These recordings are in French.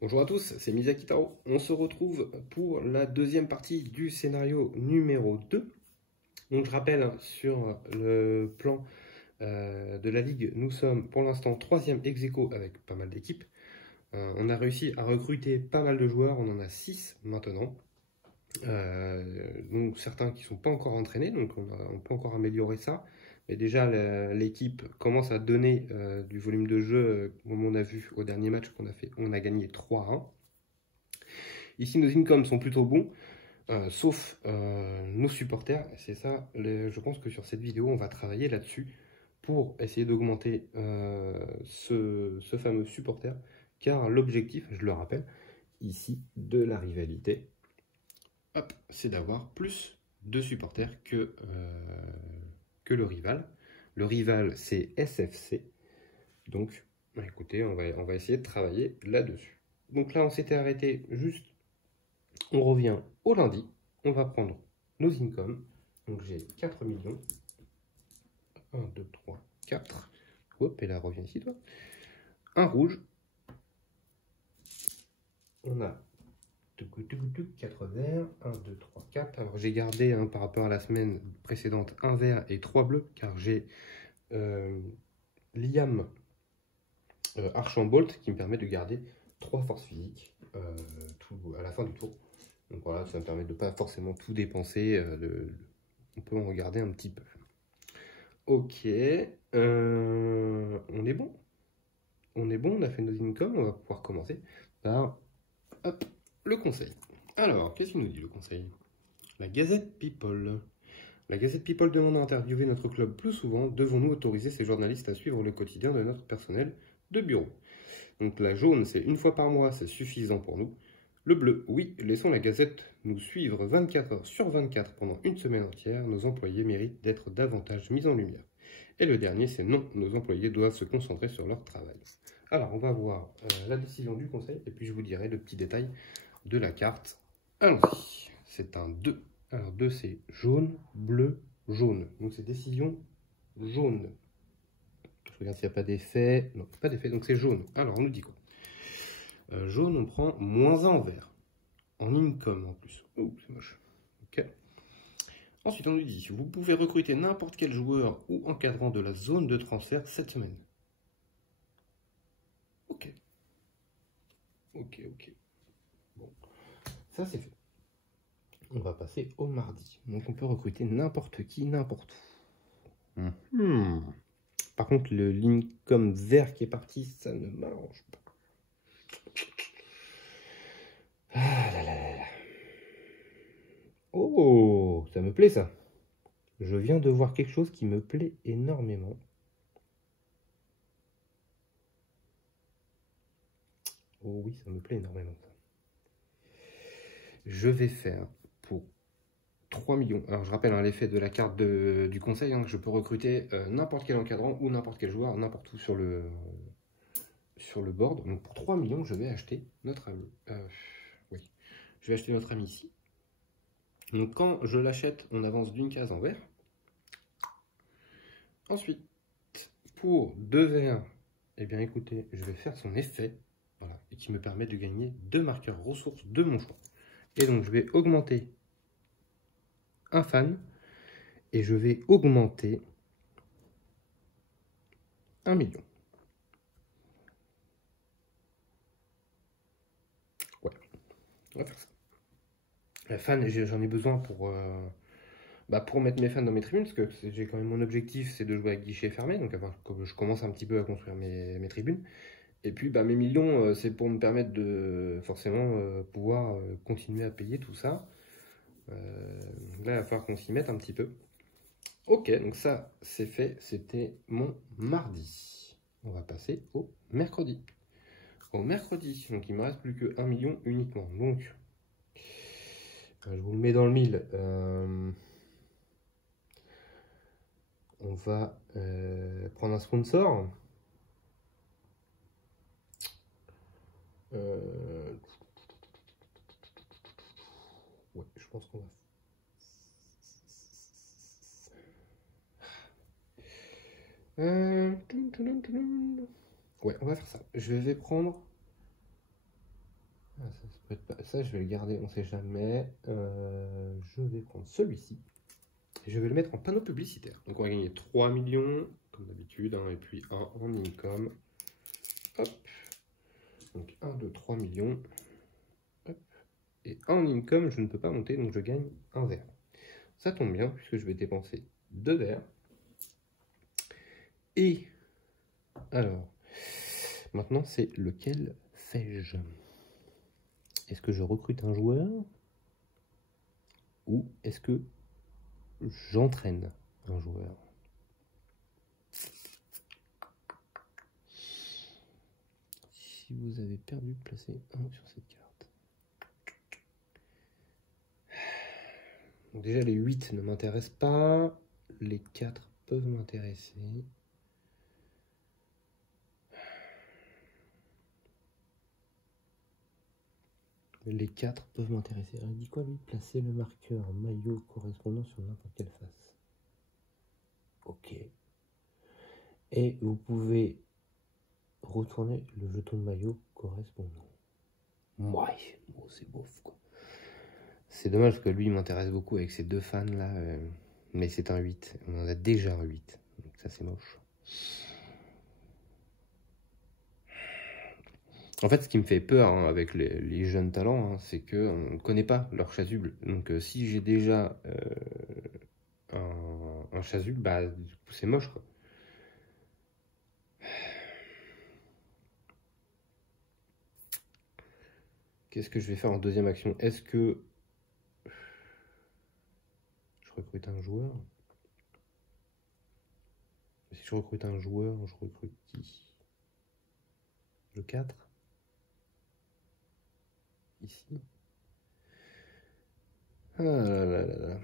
Bonjour à tous, c'est Miyazaki Taro. On se retrouve pour la deuxième partie du scénario numéro 2. Donc je rappelle, sur le plan de la Ligue, nous sommes pour l'instant 3e ex-aequo avec pas mal d'équipes. On a réussi à recruter pas mal de joueurs, on en a 6 maintenant. Donc certains qui ne sont pas encore entraînés, donc on peut encore améliorer ça. Mais déjà l'équipe commence à donner du volume de jeu, comme on a vu au dernier match qu'on a fait, on a gagné 3-1. Ici nos incomes sont plutôt bons, sauf nos supporters. C'est ça, je pense que sur cette vidéo on va travailler là-dessus pour essayer d'augmenter ce fameux supporter, car l'objectif, je le rappelle, ici de la rivalité, c'est d'avoir plus de supporters que le rival. Le rival, c'est SFC. Donc, écoutez, on va essayer de travailler là-dessus. Donc là, on s'était arrêté juste. On revient au lundi. On va prendre nos incomes. Donc j'ai 4 millions. 1, 2, 3, 4. Hop, et là, reviens ici, toi. Un rouge. On a 4 verts, 1, 2, 3, 4. Alors j'ai gardé par rapport à la semaine précédente un vert et 3 bleus, car j'ai Liam Archambolt qui me permet de garder 3 forces physiques à la fin du tour. Donc voilà, ça me permet de ne pas forcément tout dépenser, on peut en regarder un petit peu. Ok, on est bon. On est bon, on a fait nos incomes, on va pouvoir commencer par le conseil. Alors, qu'est-ce qu'il nous dit le conseil? La Gazette People. La Gazette People demande à interviewer notre club plus souvent. Devons-nous autoriser ces journalistes à suivre le quotidien de notre personnel de bureau? Donc la jaune, c'est une fois par mois, c'est suffisant pour nous. Le bleu, oui, laissons la Gazette nous suivre 24 heures sur 24 pendant une semaine entière. Nos employés méritent d'être davantage mis en lumière. Et le dernier, c'est non, nos employés doivent se concentrer sur leur travail. Alors, on va voir la décision du conseil, et puis je vous dirai le petit détail de la carte. Allons-y, c'est un 2. Alors 2, c'est jaune, bleu, jaune. Donc c'est décision jaune. Je regarde s'il n'y a pas d'effet. Non, pas d'effet, donc c'est jaune. Alors on nous dit quoi? Jaune, on prend -1 en vert. En income en plus. Oh, c'est moche. Ok. Ensuite, on nous dit, vous pouvez recruter n'importe quel joueur ou encadrant de la zone de transfert cette semaine. Ok. Ok, ok. Bon, ça c'est fait. On va passer au mardi. Donc on peut recruter n'importe qui, n'importe où. Par contre, le l'income vert qui est parti, ça ne m'arrange pas. Ah là là là là. Oh, ça me plaît ça. Je viens de voir quelque chose qui me plaît énormément. Oh oui, ça me plaît énormément ça. Je vais faire pour 3 millions. Alors je rappelle l'effet de la carte du conseil, que je peux recruter n'importe quel encadrant ou n'importe quel joueur, n'importe où sur le board. Donc pour 3 millions, je vais acheter notre ami. Oui, je vais acheter notre ami ici. Donc quand je l'achète, on avance d'une case en vert. Ensuite, pour 2 verts, eh bien écoutez, je vais faire son effet, voilà, et qui me permet de gagner 2 marqueurs ressources de mon choix. Et donc je vais augmenter un fan, et je vais augmenter 1 million. Ouais, on va faire ça. La fan, j'en ai besoin pour mettre mes fans dans mes tribunes, parce que j'ai quand même mon objectif, c'est de jouer avec guichet fermé, donc je commence un petit peu à construire mes tribunes. Et puis mes millions, c'est pour me permettre de forcément pouvoir continuer à payer tout ça. Là, il va falloir qu'on s'y mette un petit peu. Ok, donc ça, c'est fait. C'était mon mardi. On va passer au mercredi. Au mercredi, donc il ne me reste plus que 1 million uniquement. Donc, je vous le mets dans le mille. On va prendre un sponsor. Ouais, je pense qu'on va. Ouais, on va faire ça. Je vais prendre Ah, ça peut être pas... ça, je vais le garder, on sait jamais. Je vais prendre celui-ci. Et je vais le mettre en panneau publicitaire. Donc on va gagner 3 millions, comme d'habitude, hein, et puis 1 en income. Hop. Donc 1, 2, 3 millions. Hop. Et en income, je ne peux pas monter, donc je gagne un vert. Ça tombe bien, puisque je vais dépenser 2 verts. Et alors, maintenant, c'est lequel fais-je? Est-ce que je recrute un joueur? Ou est-ce que j'entraîne un joueur? Si vous avez perdu, placez 1 sur cette carte. Donc déjà, les 8 ne m'intéressent pas. Les 4 peuvent m'intéresser. Les 4 peuvent m'intéresser. Il dit quoi lui? Placer le marqueur maillot correspondant sur n'importe quelle face. Ok. Et vous pouvez retourner le jeton de maillot correspondant. Ouais, bon, c'est bof quoi. C'est dommage parce que lui il m'intéresse beaucoup avec ces deux fans là. Mais c'est un 8. On en a déjà un 8. Donc ça c'est moche. En fait, ce qui me fait peur hein, avec les jeunes talents, hein, c'est qu'on ne connaît pas leur chasuble. Donc si j'ai déjà un chasuble, bah du coup c'est moche quoi. Qu'est-ce que je vais faire en deuxième action? Est-ce que je recrute un joueur? Si je recrute un joueur, je recrute qui? Le 4? Ici. Ah là là là là.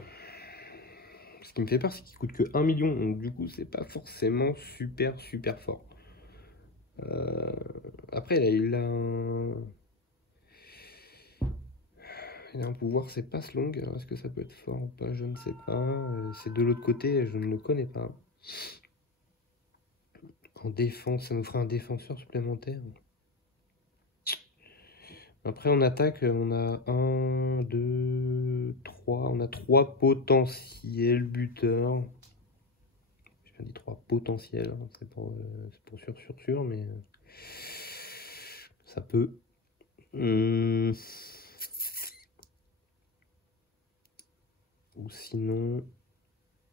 Ce qui me fait peur, c'est qu'il coûte que 1 million. Donc du coup, c'est pas forcément super super fort. Après, il a un... Il a un pouvoir, c'est passe longue. Alors, est-ce que ça peut être fort ou pas? Je ne sais pas. C'est de l'autre côté, je ne le connais pas. En défense, ça nous fera un défenseur supplémentaire. Après, en attaque, on a 1, 2, 3. On a 3 potentiels buteurs. Je viens dit 3 potentiels. Hein. C'est pour sûr, mais ça peut. Ou sinon,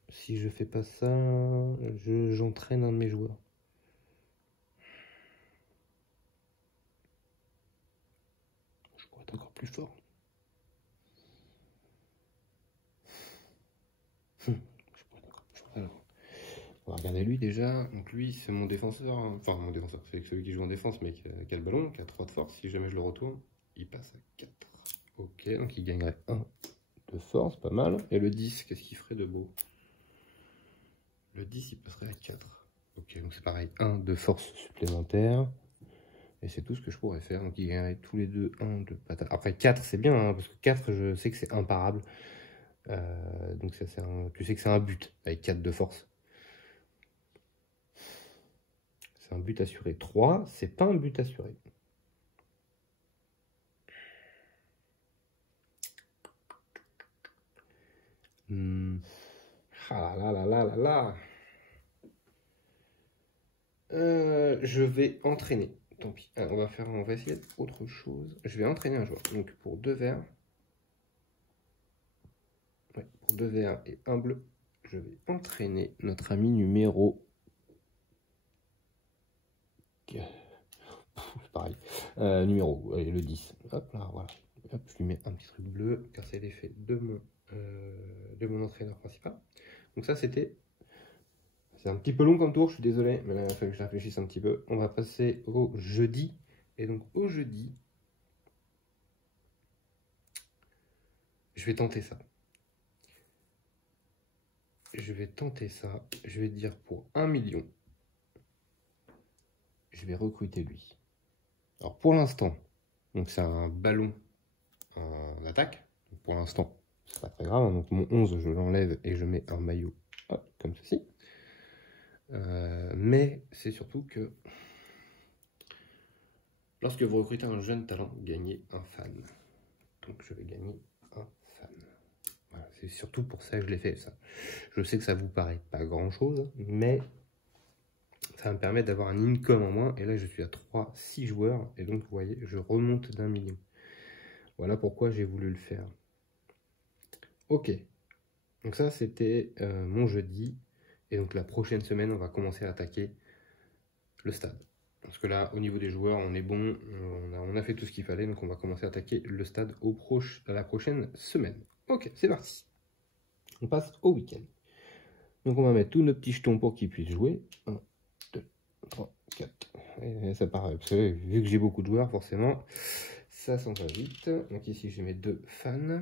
si je fais pas ça, j'entraîne un de mes joueurs. Je pourrais être encore plus fort. Alors, on va regarder lui déjà. Donc lui, c'est mon défenseur. Enfin, mon défenseur, c'est celui qui joue en défense, mais qui a le ballon, qui a 3 de force. Si jamais je le retourne, il passe à 4. Ok, donc il gagnerait 1 de force, pas mal. Et le 10, qu'est-ce qu'il ferait de beau? Le 10, il passerait à 4. Ok, donc c'est pareil, 1 de force supplémentaire. Et c'est tout ce que je pourrais faire. Donc ils gagneraient tous les deux 1 de patate. Après 4, c'est bien, hein, parce que 4, je sais que c'est imparable. Donc ça, tu sais que c'est un but avec 4 de force. C'est un but assuré. 3, c'est pas un but assuré. Ah là là là là là. Je vais entraîner. Tant pis. On va essayer autre chose. Je vais entraîner un joueur. Donc pour 2 verts. Ouais, pour 2 verts et 1 bleu, je vais entraîner notre ami numéro. C'est pareil. Numéro, allez, le 10. Hop là, voilà. Hop, je lui mets un petit truc bleu, car c'est l'effet de mon entraîneur principal. Donc ça, c'était... C'est un petit peu long comme tour, je suis désolé, mais là, il faut que je réfléchisse un petit peu. On va passer au jeudi. Et donc, au jeudi, je vais tenter ça. Je vais tenter ça. Je vais dire pour 1 million, je vais recruter lui. Alors, pour l'instant, donc c'est un ballon en attaque. Donc, pour l'instant, c'est pas très grave. Donc, mon 11, je l'enlève et je mets un maillot, hop, comme ceci. Mais c'est surtout que Lorsque vous recrutez un jeune talent, gagnez un fan. Donc je vais gagner un fan. Voilà, c'est surtout pour ça que je l'ai fait, ça. Je sais que ça vous paraît pas grand-chose, mais ça va me permettre d'avoir un income en moins. Et là, je suis à 6 joueurs. Et donc, vous voyez, je remonte d'1 million. Voilà pourquoi j'ai voulu le faire. Ok. Donc ça, c'était mon jeudi. Et donc, la prochaine semaine, on va commencer à attaquer le stade. Parce que là, au niveau des joueurs, on est bon. On a fait tout ce qu'il fallait. Donc, on va commencer à attaquer le stade à la prochaine semaine. Ok, c'est parti. On passe au week-end. Donc, on va mettre tous nos petits jetons pour qu'ils puissent jouer. 1, 2, 3, 4. Et ça paraît, parce que vu que j'ai beaucoup de joueurs, forcément, ça s'en va vite. Donc ici, je vais mettre 2 fans.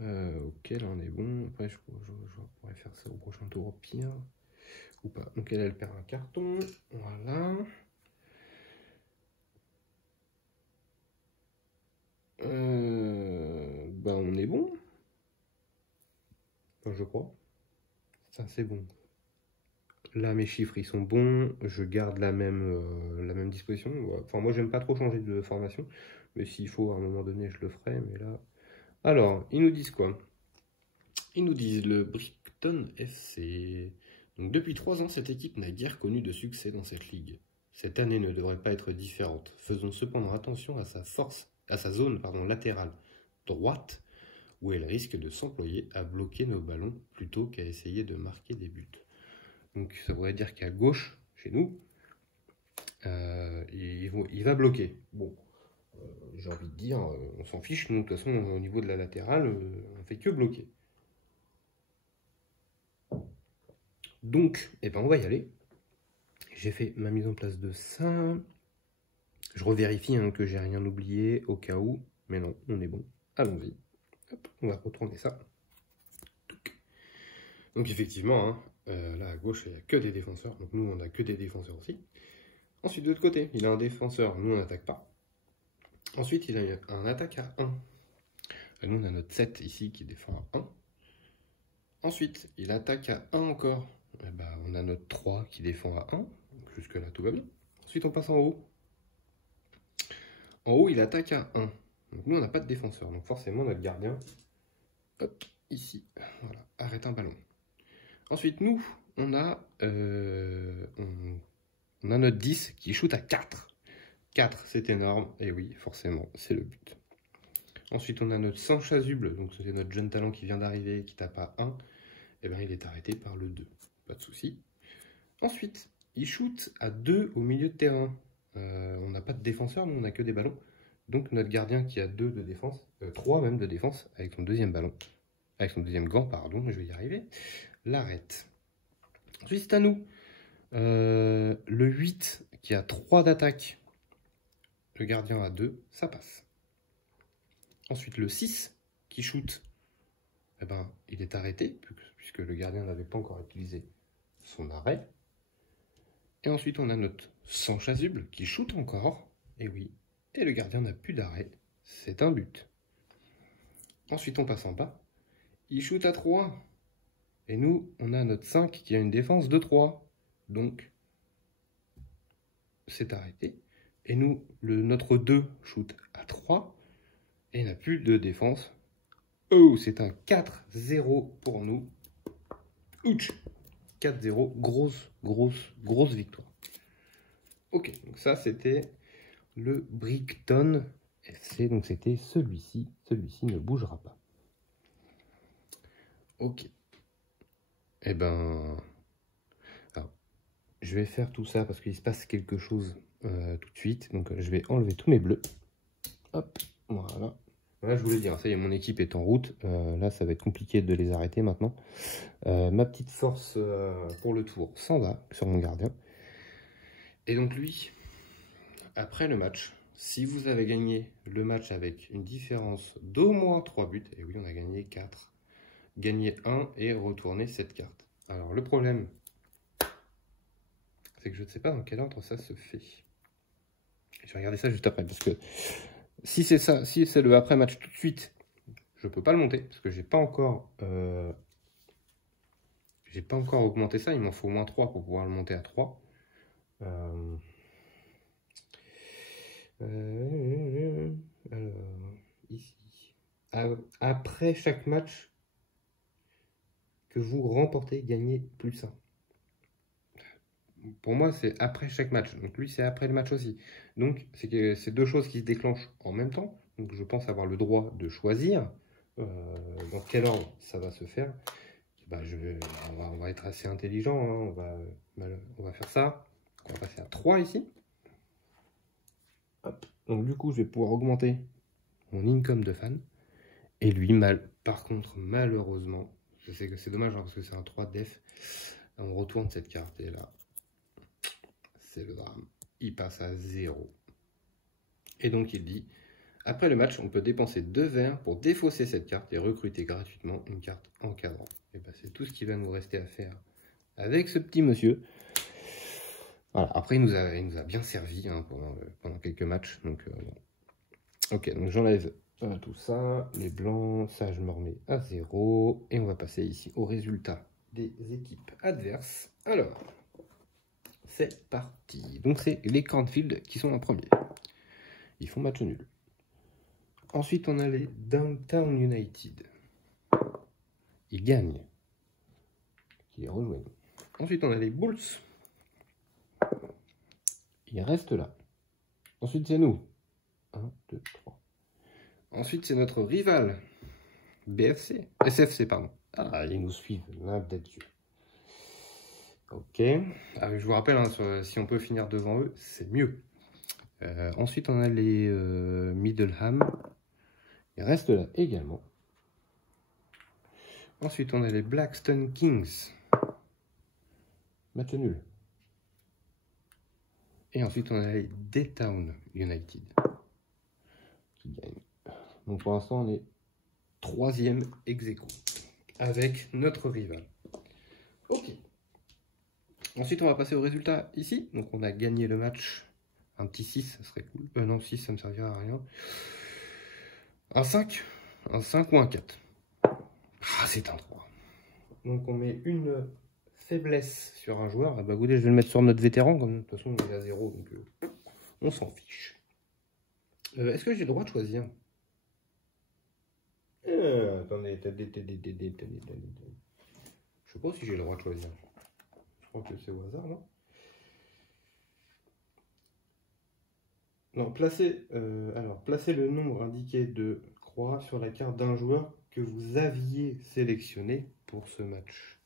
Ok, là on est bon. Après, je pourrais faire ça au prochain tour au pire. Ou pas. Donc elle perd un carton. Voilà. Bah on est bon. Enfin, je crois. Ça c'est bon. Là mes chiffres ils sont bons. Je garde la même disposition. Enfin moi j'aime pas trop changer de formation. Mais s'il faut à un moment donné je le ferai. Mais là. Alors, ils nous disent quoi? Ils nous disent le Brighton FC. Donc depuis 3 ans, cette équipe n'a guère connu de succès dans cette ligue. Cette année ne devrait pas être différente. Faisons cependant attention à sa zone latérale droite, où elle risque de s'employer à bloquer nos ballons plutôt qu'à essayer de marquer des buts. Donc ça voudrait dire qu'à gauche, chez nous, il va bloquer. Bon, j'ai envie de dire, on s'en fiche, nous de toute façon au niveau de la latérale, on fait que bloquer. Donc, on va y aller. J'ai fait ma mise en place de ça. Je revérifie que j'ai rien oublié au cas où. Mais non, on est bon. Allons-y. On va retourner ça. Donc effectivement, là à gauche, il n'y a que des défenseurs. Donc nous, on n'a que des défenseurs aussi. Ensuite, de l'autre côté, il a un défenseur. Nous, on n'attaque pas. Ensuite, il a un attaque à 1. Nous, on a notre 7 ici qui défend à 1. Ensuite, il attaque à 1 encore. On a notre 3 qui défend à 1. Jusque là, tout va bien. Ensuite, on passe en haut. En haut, il attaque à 1. Donc nous, on n'a pas de défenseur. Donc forcément, notre gardien, hop, ici, voilà, arrête un ballon. Ensuite, nous, on a notre 10 qui shoot à 4. 4, c'est énorme. Et oui, forcément, c'est le but. Ensuite, on a notre sans chasuble. Donc c'est notre jeune talent qui vient d'arriver, qui tape à 1. Et bien, il est arrêté par le 2. Pas de souci. Ensuite, il shoot à 2 au milieu de terrain. On n'a pas de défenseur, nous on n'a que des ballons. Donc notre gardien qui a 2 de défense, 3 même de défense, avec son deuxième ballon, avec son deuxième gant, pardon, je vais y arriver, l'arrête. Ensuite c'est à nous. Le 8 qui a 3 d'attaque, le gardien a 2, ça passe. Ensuite le 6 qui shoot, il est arrêté, puisque le gardien n'avait pas encore utilisé son arrêt. Et ensuite, on a notre sans chasuble qui shoot encore. Et oui. Et le gardien n'a plus d'arrêt. C'est un but. Ensuite, on passe en bas. Il shoot à 3. Et nous, on a notre 5 qui a une défense de 3. Donc, c'est arrêté. Et nous, notre 2 shoot à 3. Et n'a plus de défense. Oh, c'est un 4-0 pour nous. Ouch! 4-0. Grosse victoire. Ok, donc ça, c'était le Brighton FC, donc c'était celui-ci ne bougera pas. Ok. Alors, je vais faire tout ça parce qu'il se passe quelque chose tout de suite. Donc je vais enlever tous mes bleus. Hop, voilà. Voilà, je voulais dire, ça y est, mon équipe est en route. Là, ça va être compliqué de les arrêter maintenant. Ma petite force pour le tour s'en va sur mon gardien. Et donc lui, après le match, si vous avez gagné le match avec une différence d'au moins 3 buts, et oui, on a gagné 4, gagné 1 et retourné cette carte. Alors, le problème, c'est que je ne sais pas dans quel ordre ça se fait. Je vais regarder ça juste après, parce que si c'est ça, si c'est le après-match tout de suite, je ne peux pas le monter, parce que j'ai pas encore augmenté ça, il m'en faut au moins 3 pour pouvoir le monter à 3. Alors, ici. Après chaque match que vous remportez, gagnez +1. Pour moi, c'est après chaque match. Donc lui, c'est après le match aussi. Donc, c'est deux choses qui se déclenchent en même temps. Donc, je pense avoir le droit de choisir dans quel ordre ça va se faire. Bah, on va être assez intelligent. Hein. On va faire ça. On va passer à 3 ici. Hop. Donc, du coup, je vais pouvoir augmenter mon income de fan. Et lui, par contre, malheureusement, je sais que c'est dommage hein, parce que c'est un 3 def. On retourne cette carte et là, c'est le drame. Il passe à 0. Et donc il dit, après le match, on peut dépenser 2 verres pour défausser cette carte et recruter gratuitement une carte encadrant. Et ben, c'est tout ce qui va nous rester à faire avec ce petit monsieur. Voilà. Après, il nous a bien servi hein, pendant quelques matchs. Donc, bon. Ok, donc j'enlève tout ça. Les blancs, ça je me remets à 0. Et on va passer ici au résultat des équipes adverses. Alors, c'est parti. Donc c'est les Cornfield qui sont en premier. Ils font match nul. Ensuite, on a les Downtown United. Ils gagnent. Ils les rejoignent. Ensuite, on a les Bulls. Ils restent là. Ensuite, c'est nous. 1, 2, 3. Ensuite, c'est notre rival. BFC. SFC, pardon. Ah, ils nous suivent. L'un d'être-Dieu. Ok. Ah, je vous rappelle, hein, si on peut finir devant eux, c'est mieux. Ensuite, on a les Middleham. Ils restent là également. Ensuite, on a les Blackstone Kings. Match nul. Et ensuite, on a les Daytown United. Qui gagnent. Donc, pour l'instant, on est 3e ex-aequo avec notre rival. Ok. Ensuite, on va passer au résultat ici. Donc, on a gagné le match. Un petit 6, ça serait cool. Non, 6, ça ne me servira à rien. Un 5. Un 5 ou un 4. Ah, c'est un 3. Donc, on met une faiblesse sur un joueur. Ah bah, écoutez, je vais le mettre sur notre vétéran. Comme, de toute façon, on est à 0. Donc, on s'en fiche. Est-ce que j'ai le droit de choisir? Attendez. Je sais pas si j'ai le droit de choisir. Je crois que c'est au hasard, non? Non, placez le nombre indiqué de croix sur la carte d'un joueur que vous aviez sélectionné pour ce match.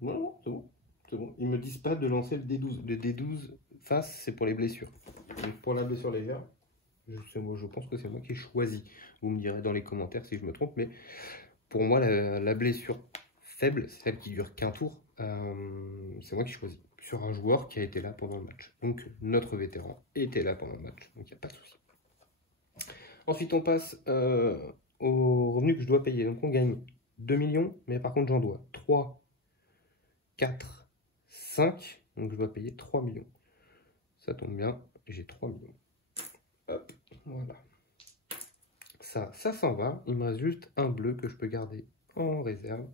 Non, c'est bon. C'est bon. Ils me disent pas de lancer le D12. Le D12 face, c'est pour les blessures. Donc pour la blessure légère, je pense que c'est moi qui ai choisi. Vous me direz dans les commentaires si je me trompe, mais pour moi, la blessure faible, celle qui dure qu'un tour, c'est moi qui choisis. Sur un joueur qui a été là pendant le match. Donc notre vétéran était là pendant le match. Donc il n'y a pas de souci. Ensuite, on passe au revenu que je dois payer. Donc on gagne 2 millions, mais par contre j'en dois 3, 4, 5. Donc je dois payer 3 millions. Ça tombe bien, j'ai 3 millions. Hop, voilà. Ça s'en va. Il me reste juste un bleu que je peux garder en réserve.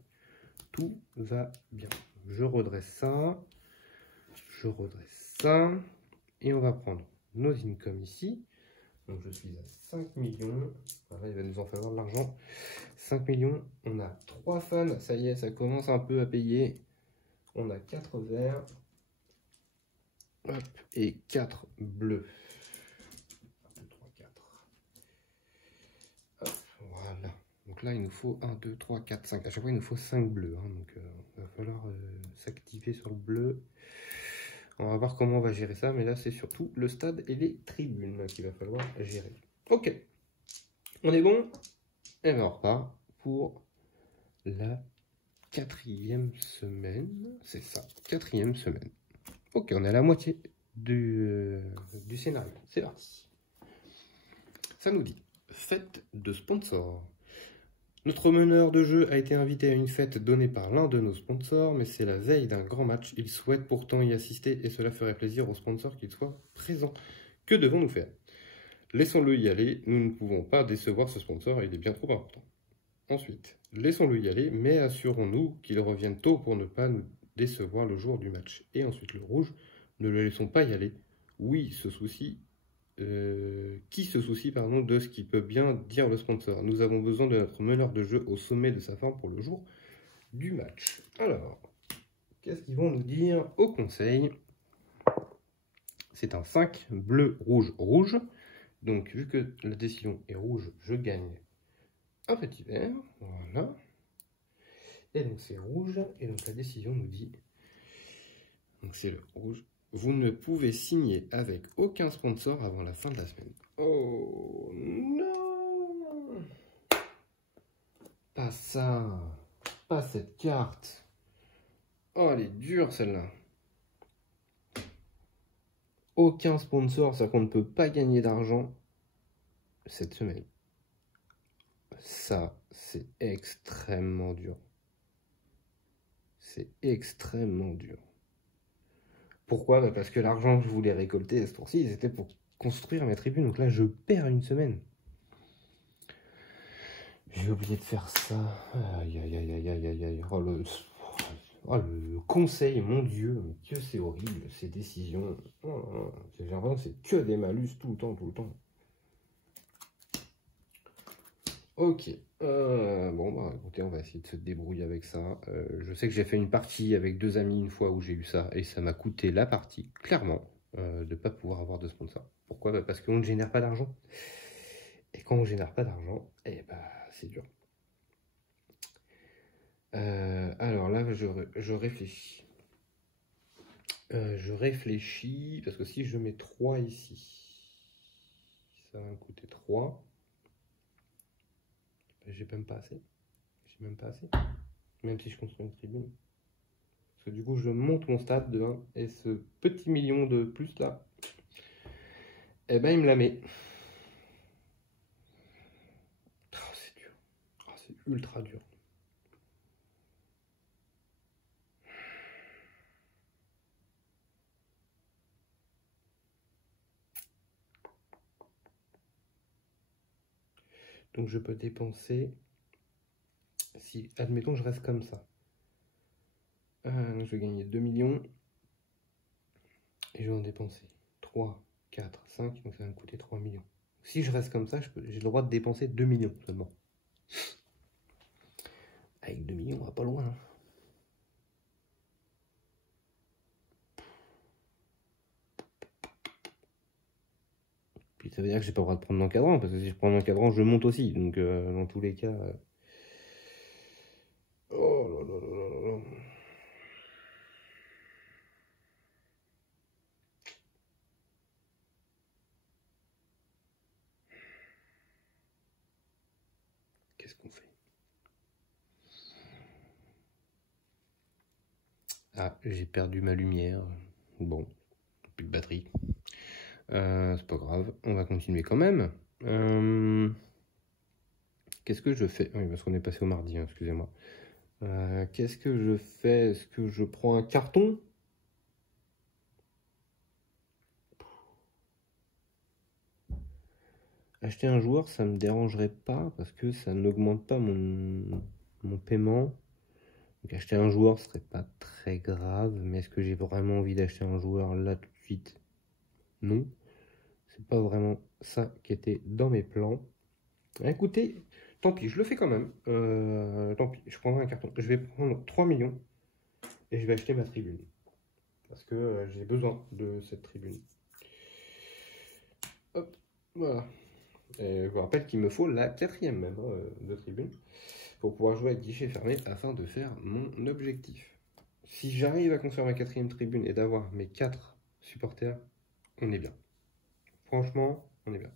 Tout va bien. Je redresse ça. Je redresse ça. Et on va prendre nos incomes ici. Donc je suis à 5 millions. Voilà, il va nous en falloir de l'argent. 5 millions. On a 3 fans. Ça y est, ça commence un peu à payer. On a 4 verts. Hop, et 4 bleus. 1, 2, 3, 4. Hop, voilà. Donc là, il nous faut 1, 2, 3, 4, 5. À chaque fois, il nous faut 5 bleus. Hein. Donc, il va falloir s'activer sur le bleu. On va voir comment on va gérer ça. Mais là, c'est surtout le stade et les tribunes qu'il va falloir gérer. Ok. On est bon? Et bien, on repart pour la 4e semaine. C'est ça, 4e semaine. Ok, on est à la moitié du scénario. C'est parti. Ça nous dit, fête de sponsor. Notre meneur de jeu a été invité à une fête donnée par l'un de nos sponsors, mais c'est la veille d'un grand match. Il souhaite pourtant y assister et cela ferait plaisir aux sponsors qu'il soit présent. Que devons-nous faire? Laissons-le y aller, nous ne pouvons pas décevoir ce sponsor, il est bien trop important. Ensuite, laissons-le y aller, mais assurons-nous qu'il revienne tôt pour ne pas nous décevoir le jour du match. Et ensuite, le rouge, ne le laissons pas y aller. Oui, qui se soucie de ce qui peut bien dire le sponsor. Nous avons besoin de notre meneur de jeu au sommet de sa forme pour le jour du match. Alors, qu'est-ce qu'ils vont nous dire au conseil? C'est un 5, bleu, rouge, rouge. Donc, vu que la décision est rouge, je gagne un petit vert. Voilà. Et donc, c'est rouge. Et donc, la décision nous dit... Donc, c'est le rouge. Vous ne pouvez signer avec aucun sponsor avant la fin de la semaine. Oh non! Pas ça! Pas cette carte! Oh, elle est dure celle-là! Aucun sponsor, c'est-à-dire qu'on ne peut pas gagner d'argent cette semaine. Ça, c'est extrêmement dur. C'est extrêmement dur. Pourquoi? Parce que l'argent que je voulais récolter ce tour-ci, c'était pour construire mes tribunes. Donc là, je perds une semaine. J'ai oublié de faire ça. Aïe, aïe, aïe, aïe, aïe, aïe, aïe. Oh, le conseil, mon Dieu, mais que c'est horrible, ces décisions. Oh, j'ai l'impression que c'est que des malus tout le temps, tout le temps. Ok. Bon, bah écoutez, on va essayer de se débrouiller avec ça. Je sais que j'ai fait une partie avec 2 amis une fois où j'ai eu ça, et ça m'a coûté la partie, clairement, de ne pas pouvoir avoir de sponsor. Pourquoi? Bah, parce qu'on ne génère pas d'argent. Et quand on ne génère pas d'argent, eh bah, c'est dur. Alors là, je réfléchis. Je réfléchis, parce que si je mets 3 ici, ça va me coûter 3. J'ai même pas assez. J'ai même pas assez. Même si je construis une tribune. Parce que du coup, je monte mon stade de 1. Et ce petit million de plus là, eh ben, il me la met. Oh, c'est dur. Oh, c'est ultra dur. Donc, je peux dépenser... Si, admettons, je reste comme ça. Je vais gagner 2 millions. Et je vais en dépenser 3, 4, 5. Donc, ça va me coûter 3 millions. Si je reste comme ça, j'ai le droit de dépenser 2 millions seulement. Avec 2 millions, on va pas loin. Hein. Puis ça veut dire que j'ai pas le droit de prendre l'encadrant, parce que si je prends l'encadrant, je monte aussi. Donc dans tous les cas... Oh là là là là là. Qu'est-ce qu'on fait? Ah, j'ai perdu ma lumière. Bon, plus de batterie. C'est pas grave, on va continuer quand même. Qu'est-ce que je fais? Oui, parce qu'on est passé au mardi, hein, excusez-moi. Qu'est-ce que je fais? Est-ce que je prends un carton? Acheter un joueur, ça me dérangerait pas, parce que ça n'augmente pas mon paiement. Donc acheter un joueur serait pas très grave, mais est-ce que j'ai vraiment envie d'acheter un joueur là tout de suite? Non, c'est pas vraiment ça qui était dans mes plans. Écoutez, tant pis, je le fais quand même. Tant pis, je prendrai un carton. Je vais prendre 3 millions et je vais acheter ma tribune. Parce que j'ai besoin de cette tribune. Hop, voilà. Et je vous rappelle qu'il me faut la 4e même de tribune pour pouvoir jouer avec guichet fermé afin de faire mon objectif. Si j'arrive à construire ma 4e tribune et d'avoir mes 4 supporters, on est bien. Franchement, on est bien.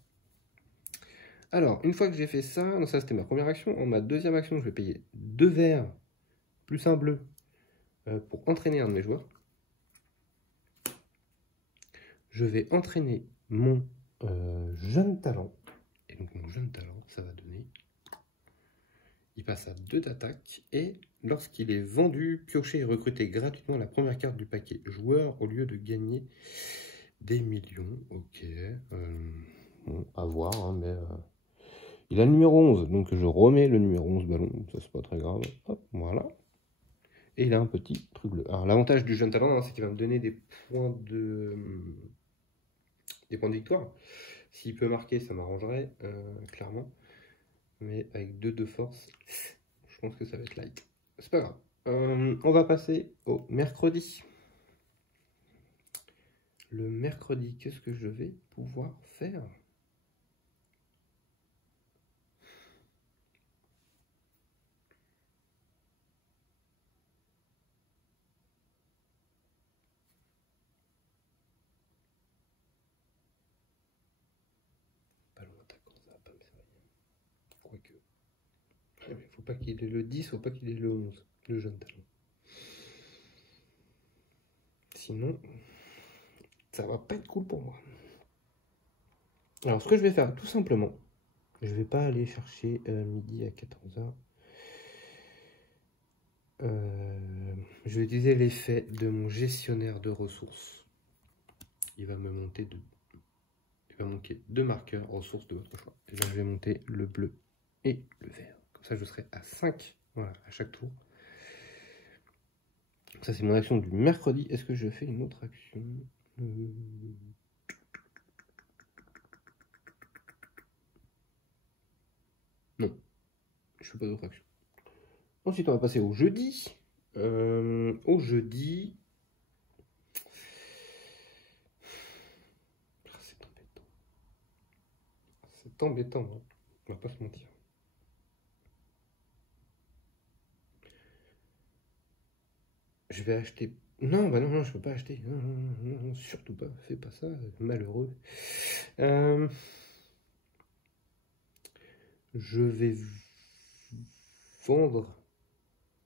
Alors, une fois que j'ai fait ça, donc ça c'était ma première action. En ma 2e action, je vais payer 2 verts plus un bleu pour entraîner un de mes joueurs. Je vais entraîner mon jeune talent. Et donc mon jeune talent, ça va donner il passe à 2 d'attaque. Et lorsqu'il est vendu, piochez et recrutez gratuitement la première carte du paquet joueur au lieu de gagner des millions. Ok. Bon, à voir, hein, mais... Il a le numéro 11, donc je remets le numéro 11 ballon. Ça, c'est pas très grave. Hop, voilà. Et il a un petit truc bleu. Alors, l'avantage du jeune talent, hein, c'est qu'il va me donner des points de victoire. S'il peut marquer, ça m'arrangerait, clairement. Mais avec 2 de force, je pense que ça va être light. C'est pas grave. On va passer au mercredi. Le mercredi, qu'est-ce que je vais pouvoir faire? Ballon attaquant, ça va pas me servir. Quoique. Il faut pas qu'il ait le 10, faut pas qu'il ait le 11, le jeune talent. Sinon, ça va pas être cool pour moi. Alors, ce que je vais faire, tout simplement, je vais pas aller chercher midi à 14h. Je vais utiliser l'effet de mon gestionnaire de ressources. Il va me monter de... Il va manquer 2 marqueurs ressources de votre choix. Et là, je vais monter le bleu et le vert. Comme ça, je serai à 5, voilà, à chaque tour. Ça, c'est mon action du mercredi. Est-ce que je fais une autre action? Non, je fais pas d'autre action. Ensuite, on va passer au jeudi. Au jeudi... C'est embêtant. C'est embêtant, hein. On va pas se mentir. Je vais acheter... Non, bah non, non, je peux pas acheter. Non, non, non, surtout pas. Fais pas ça, malheureux. Je vais vendre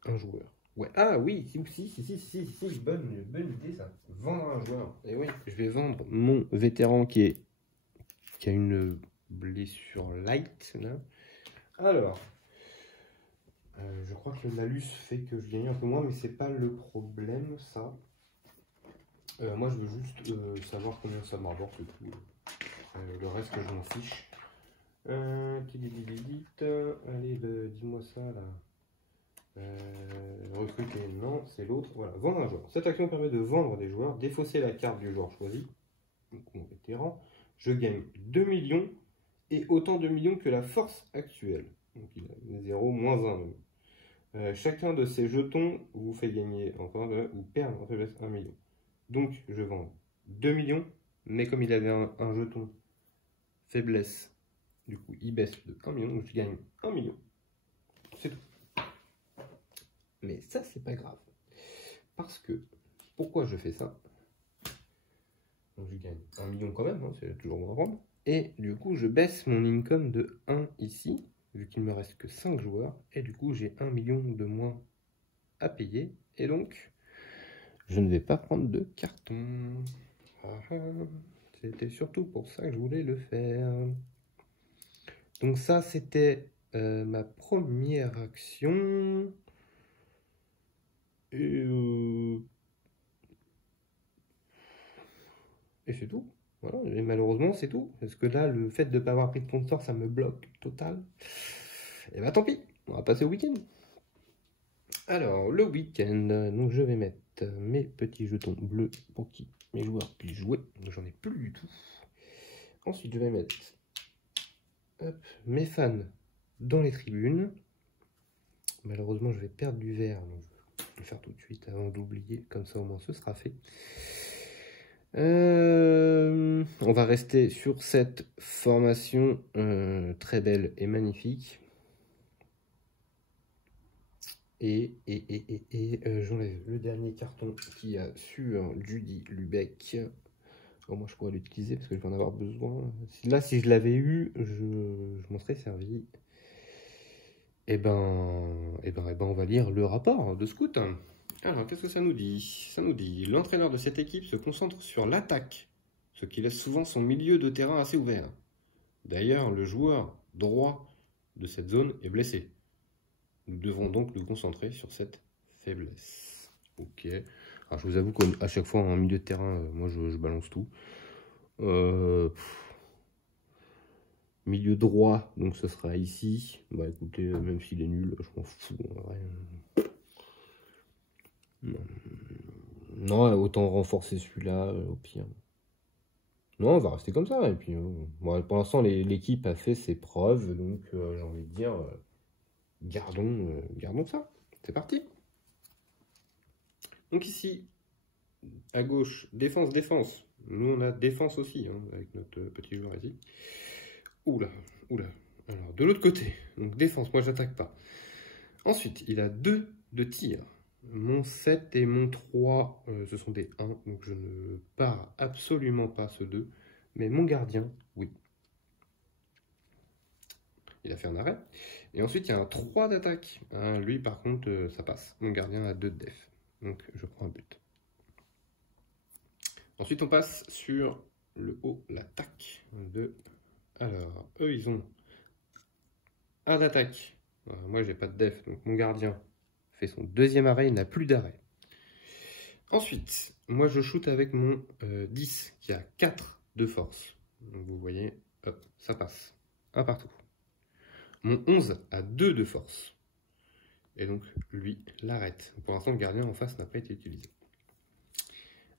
un joueur. Ouais. Ah oui, si, bonne idée ça. Vendre un joueur. Et oui, je vais vendre mon vétéran qui a une blessure light là. Alors, je crois que le malus fait que je gagne un peu moins, mais c'est pas le problème ça. Moi je veux juste savoir combien ça me rapporte le coup. Le reste je m'en fiche. Allez, dis-moi ça là. Recruter, non, c'est l'autre. Voilà, vendre un joueur. Cette action permet de vendre des joueurs, défausser la carte du joueur choisi, donc mon vétéran. Je gagne 2 millions et autant de millions que la force actuelle. Donc il a 0, moins 1 même. Chacun de ces jetons vous fait gagner encore ou perdre en faiblesse 1 million. Donc je vends 2 millions, mais comme il avait un jeton faiblesse, du coup il baisse de 1 million, donc je gagne 1 million. C'est tout. Mais ça, c'est pas grave. Parce que, pourquoi je fais ça? Donc, je gagne 1 million quand même, hein, c'est toujours bon à prendre. Et du coup, je baisse mon income de 1 ici, vu qu'il me reste que 5 joueurs. Et du coup, j'ai 1 million de moins à payer. Et donc, je ne vais pas prendre de carton. C'était surtout pour ça que je voulais le faire. Donc ça, c'était ma première action. Et c'est tout. Voilà. Et malheureusement, c'est tout. Parce que là, le fait de ne pas avoir pris de sponsor, ça me bloque total. Et bah tant pis, on va passer au week-end. Alors, le week-end, donc je vais mettre mes petits jetons bleus pour que mes joueurs puissent jouer. Donc j'en ai plus du tout. Ensuite, je vais mettre mes fans dans les tribunes. Malheureusement, je vais perdre du vert. Donc je vais le faire tout de suite avant d'oublier. Comme ça, au moins, ce sera fait. On va rester sur cette formation très belle et magnifique. Et j'enlève le dernier carton qu'il y a sur Judy Lubeck. Oh, moi je pourrais l'utiliser parce que je vais en avoir besoin. Là, si je l'avais eu, je m'en serais servi. Et ben, on va lire le rapport de Scout. Alors, qu'est-ce que ça nous dit? Ça nous dit, l'entraîneur de cette équipe se concentre sur l'attaque, ce qui laisse souvent son milieu de terrain assez ouvert. D'ailleurs, le joueur droit de cette zone est blessé. Nous devrons donc nous concentrer sur cette faiblesse. Ok. Alors, je vous avoue qu'à chaque fois en milieu de terrain, moi je balance tout. Milieu droit, donc ce sera ici. Bah écoutez, même s'il est nul, je m'en fous en vrai. Non, autant renforcer celui-là au pire. Non, on va rester comme ça. Et puis, bon, pour l'instant, l'équipe a fait ses preuves, donc j'ai envie de dire, gardons ça. C'est parti. Donc ici, à gauche, défense, défense. Nous, on a défense aussi, hein, avec notre petit joueur ici. Oula, oula. Alors, de l'autre côté, donc défense, moi, j'attaque pas. Ensuite, il a 2 de tir. Mon 7 et mon 3, ce sont des 1, donc je ne pars absolument pas ce 2. Mais mon gardien, oui. Il a fait un arrêt. Et ensuite, il y a un 3 d'attaque. Lui, par contre, ça passe. Mon gardien a 2 de def. Donc, je prends un but. Ensuite, on passe sur le haut, l'attaque. Alors, eux, ils ont 1 d'attaque. Moi, j'ai pas de def. Donc, mon gardien fait son 2e arrêt. Il n'a plus d'arrêt. Ensuite, moi, je shoot avec mon 10 qui a 4 de force. Donc, vous voyez, hop, ça passe. Un partout. Mon 11 a 2 de force. Et donc, lui, l'arrête. Pour l'instant, le gardien en face n'a pas été utilisé.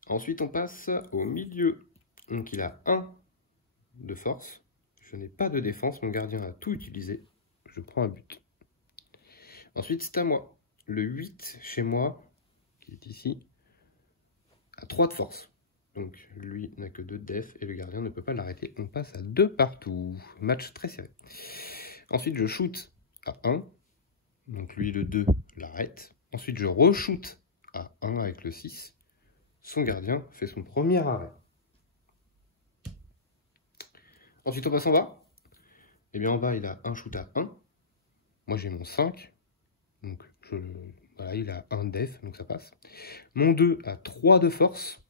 Ensuite, on passe au milieu. Donc, il a 1 de force. Je n'ai pas de défense. Mon gardien a tout utilisé. Je prends un but. Ensuite, c'est à moi. Le 8, chez moi, qui est ici, a 3 de force. Donc, lui n'a que 2 de def et le gardien ne peut pas l'arrêter. On passe à 2 partout. Match très serré. Ensuite, je shoot à 1. Donc, lui, le 2, l'arrête. Ensuite, je re-shoot à 1 avec le 6. Son gardien fait son premier arrêt. Ensuite, on passe en bas. Et bien, en bas, il a un shoot à 1. Moi, j'ai mon 5. Donc, voilà, il a 1 def, donc ça passe. Mon 2 a 3 de force.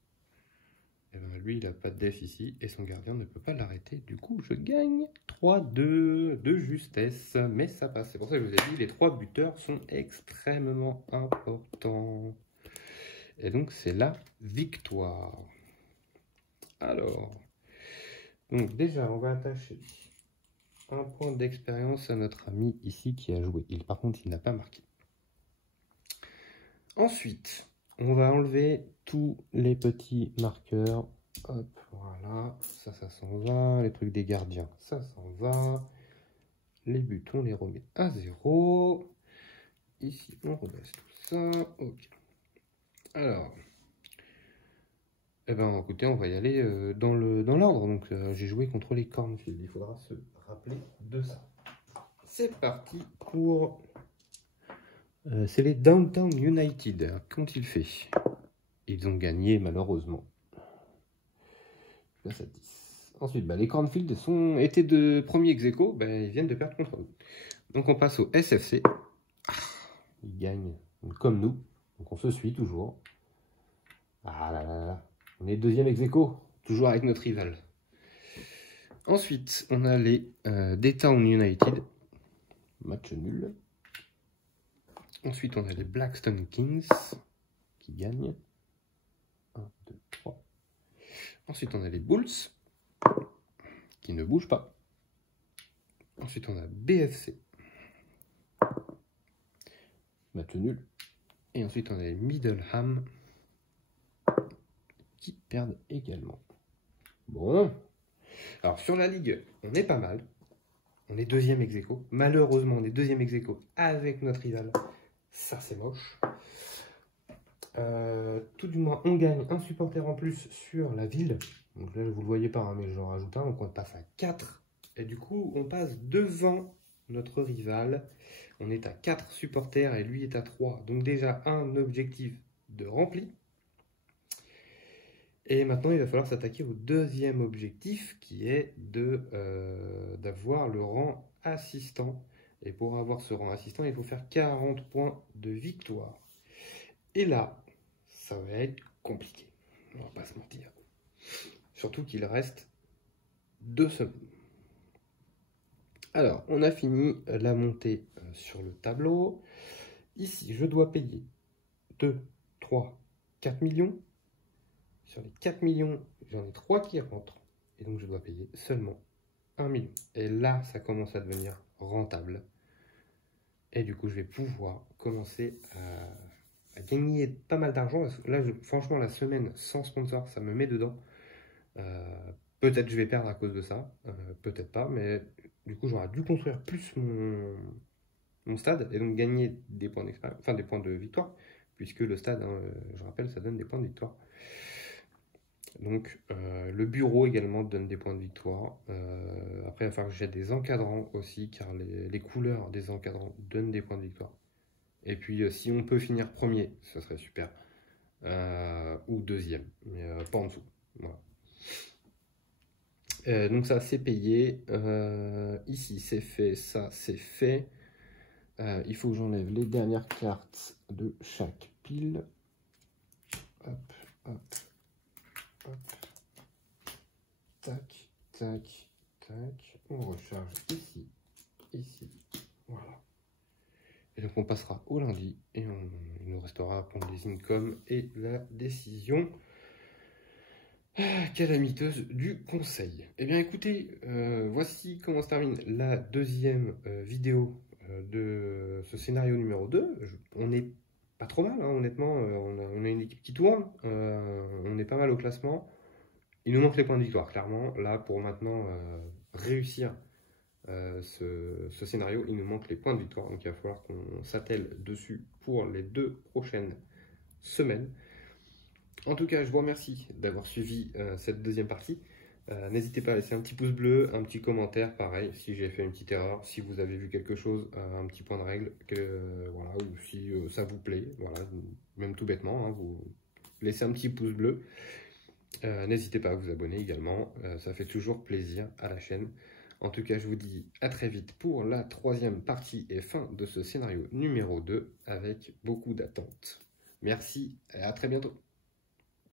Et bien, lui, il n'a pas de def ici. Et son gardien ne peut pas l'arrêter. Du coup, je gagne 3-2 de justesse. Mais ça passe. C'est pour ça que je vous ai dit, les 3 buteurs sont extrêmement importants. Et donc, c'est la victoire. Alors, donc déjà, on va attacher un point d'expérience à notre ami ici qui a joué. Par contre, il n'a pas marqué. Ensuite, on va enlever tous les petits marqueurs. Hop, voilà. Ça s'en va. Les trucs des gardiens, ça s'en va. Les buts, on les remet à 0. Ici, on rebaisse tout ça. Ok. Alors, eh ben, écoutez, on va y aller dans l'ordre. Donc, j'ai joué contre les Cornfield. Il faudra se rappeler de ça. C'est parti pour... c'est les Downtown United. Qu'ont-ils fait? Ils ont gagné, malheureusement. Là, ça 10. Ensuite, les Cornfield étaient de premier ex-aequo. Ils viennent de perdre contre nous. Donc, on passe au SFC. Ils gagnent comme nous. Donc, on se suit toujours. Ah là là là. On est deuxième ex-aequo, toujours avec notre rival. Ensuite, on a les Daytown United. Match nul. Ensuite, on a les Blackstone Kings qui gagnent. 1, 2, 3. Ensuite, on a les Bulls qui ne bougent pas. Ensuite, on a BFC. Match nul. Et ensuite, on a les Middleham qui perdent également. Bon. Alors, sur la Ligue, on est pas mal. On est deuxième ex-aequo. Malheureusement, on est deuxième ex-aequo avec notre rival. Ça, c'est moche. Tout du moins, on gagne un supporter en plus sur la ville. Donc là, vous le voyez pas, hein, mais j'en rajoute un. Donc on passe à 4. Et du coup, on passe devant notre rival. On est à 4 supporters et lui est à 3. Donc déjà, un objectif de rempli. Et maintenant, il va falloir s'attaquer au deuxième objectif qui est d'avoir le rang assistant. Et pour avoir ce rang assistant, il faut faire 40 points de victoire. Et là, ça va être compliqué. On va pas se mentir. Surtout qu'il reste 2 semaines. Alors, on a fini la montée sur le tableau. Ici, je dois payer 2, 3, 4 millions. Sur les 4 millions, j'en ai 3 qui rentrent. Et donc, je dois payer seulement 1 million. Et là, ça commence à devenir rentable. Et du coup, je vais pouvoir commencer à gagner pas mal d'argent. Là, franchement, la semaine sans sponsor, ça me met dedans. Peut-être je vais perdre à cause de ça, peut-être pas, mais du coup, j'aurais dû construire plus mon stade et donc gagner des points d'expérience, enfin des points de victoire, puisque le stade, hein, je rappelle, ça donne des points de victoire. Donc, le bureau également donne des points de victoire. Après, il va falloir que j'ai des encadrants aussi, car les couleurs des encadrants donnent des points de victoire. Et puis, si on peut finir premier, ce serait super. Ou deuxième, mais pas en dessous. Voilà. Donc ça, c'est payé. Ici, c'est fait. Ça, c'est fait. Il faut que j'enlève les dernières cartes de chaque pile. Hop, hop, hop. Tac, tac, tac. On recharge ici, ici. Voilà. Et donc on passera au lundi et il nous restera à prendre les incomes et la décision calamiteuse du conseil. Eh bien écoutez, voici comment se termine la deuxième vidéo de ce scénario numéro 2. On n'est pas trop mal, hein, honnêtement, on a une équipe qui tourne, on est pas mal au classement. Il nous manque les points de victoire, clairement. Là, pour maintenant réussir ce scénario, il nous manque les points de victoire. Donc il va falloir qu'on s'attelle dessus pour les 2 prochaines semaines. En tout cas, je vous remercie d'avoir suivi cette deuxième partie. N'hésitez pas à laisser un petit pouce bleu, un petit commentaire, pareil, si j'ai fait une petite erreur, si vous avez vu quelque chose, un petit point de règle, voilà, ou si ça vous plaît, voilà, même tout bêtement, hein, vous laissez un petit pouce bleu. N'hésitez pas à vous abonner également, ça fait toujours plaisir à la chaîne. En tout cas, je vous dis à très vite pour la troisième partie et fin de ce scénario numéro 2 avec beaucoup d'attentes. Merci et à très bientôt.